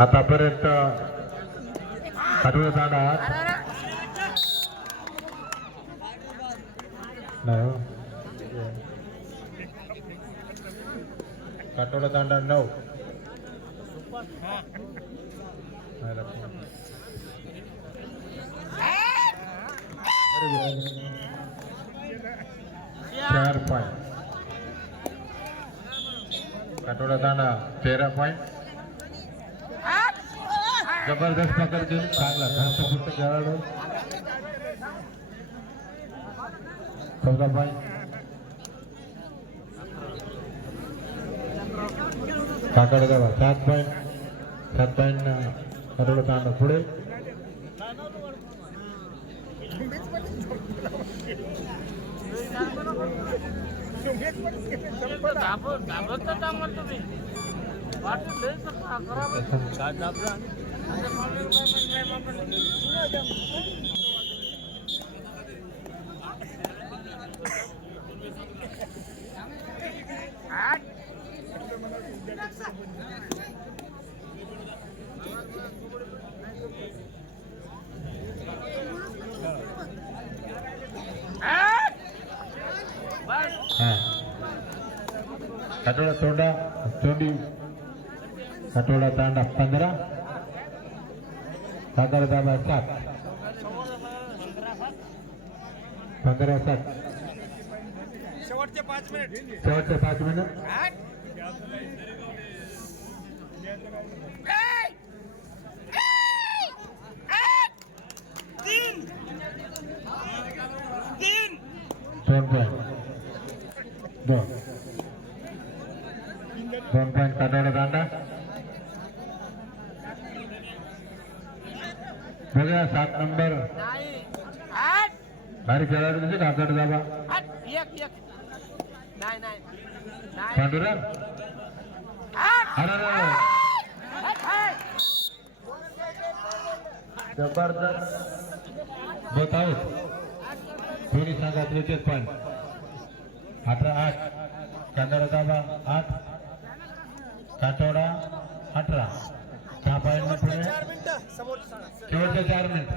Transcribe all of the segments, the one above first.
आतापर्यंत हरवला दांडा नाही काटोला दांडा 9 4 पॉइंट काटोला दांडा 13 पॉइंट जबरदस्त पकडते चांगला धास्तपुष्ट खेळाडू 14 पॉइंट काकडे दादा 7 पॉइंट काटोला दांडा पुढे काटोला तोंडा तोंडी काटोला तांडा 15 काकडे दाबा 7 15-7 शेवटचे 5 मिनिट दोन पॉइंट काटोला दांडा बघा 7 नंबर भारी खेळाडू म्हणजे काकडे दाबा पांडुरंग जबरदस्त होत आहोत दोन्ही संघात 1 पॉइंट 18-8 काकडे दाबा 8 काटोडा 18 6 पॉइंट पुढे शेवटचे 4 मिनिट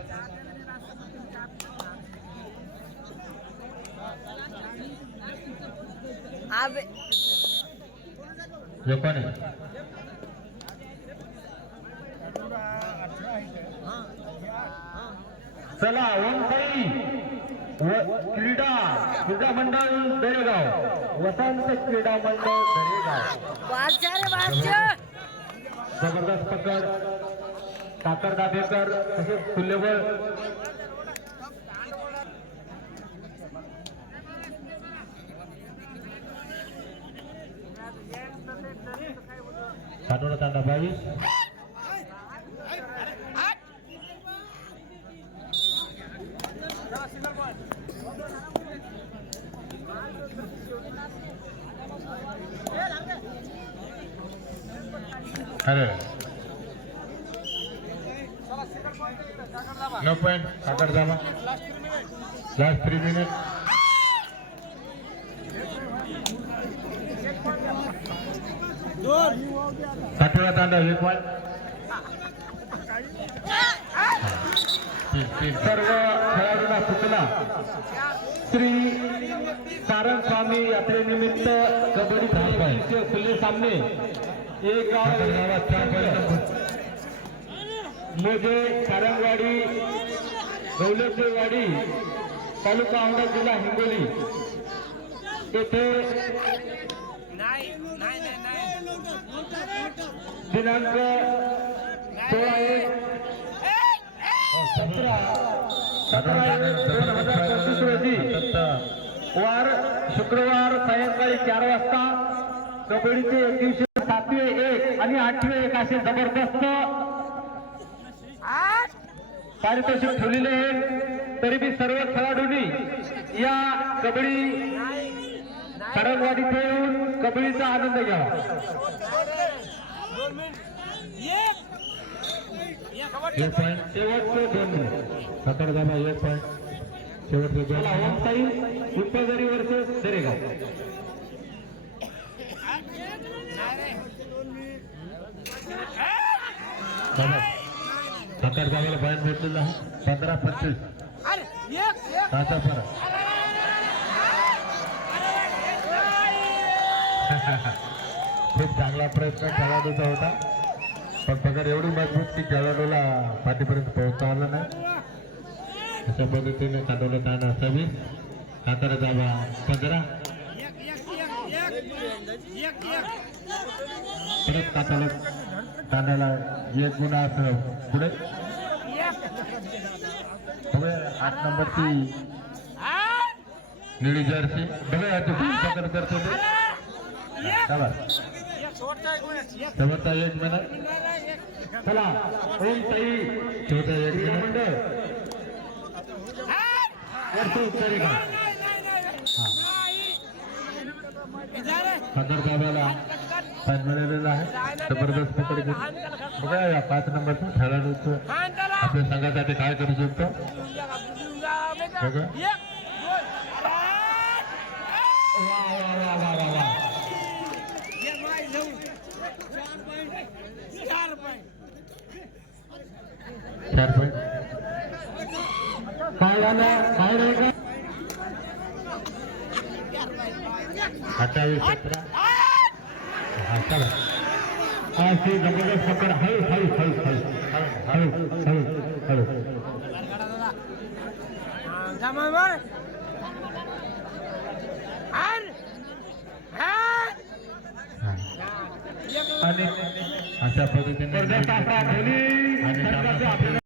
कोण चला ओमसाई क्रीडा मंडळ दरेगाव वसंत क्रीडा मंडळ दरेगाव जबरदस्त पकड साखर दाभेकर तसेच खुल्लेबळ काटोला तांडा 22 अरे 9 पॉइंट काकड दाबा लास्ट 3 मिनिट काटोला तांडा 1 पॉइंट सर्व खेळाडूंना सूचना श्री सारंग स्वामी यात्रेनिमित्त कबड्डी धावचे खुले सामने एक गाव मोजे सारंगवाडी गौलदेवाडी तालुका औंढा जिल्हा हिंगोली येथे दिनांक 16/17/2025 रोजी वार शुक्रवार सायंकाळी 4 वाजता कबड्डीचे 107वे 1 आणि 8वे 1 असे जबरदस्त पारितोषिक ठेवलेले आहे. तरी बी सर्व खेळाडूंनी या कबड्डी सारंगवाडीत येऊन कबड्डीचा आनंद घ्यावा. शेवटचे 2 मिनिट सातारा दाबा 1 पॉइंट शेवटचे 2 ओमसाई उत्पादरी वर्सेस दरेगाव साखर गावाला बाहेर भेटलेला आहे 15-25 तासा फरक. खूप चांगला प्रयत्न खेळाडूचा होता पण पगार एवढी मजबूत की खेळाडूला पाठीपर्यंत पोहोचता आला नाही. अशा पद्धतीने काढवलं ताण असावी. सातारा जावा 15 परत काताला तांड्याला 1 गुन्हा असं पुढे पुढे 8 नंबरची निळी जर्सी बघा पकड करतो ते. चला शेवटचा 1 मिनिट. चला ओम ताई शेवटचा 1 मिनिट. वरती उत्तरी का सातार गावाला फाईन मिळालेला आहे. जबरदस्त पकड घेतली. बघा या 5 नंबरचा खेळाडूचं आपल्या संघासाठी काय करू शकतो बघा. वा वा वा वा वा वा. 4 पॉईंट. काय झालं काय नाही का 28-17. हा चला अशी जबरदस्त पकड हळू हळू हळू हळू हळू हळू हळू आणि अशा पद्धतीने स्पर्धेचा असा ध्वनी आणि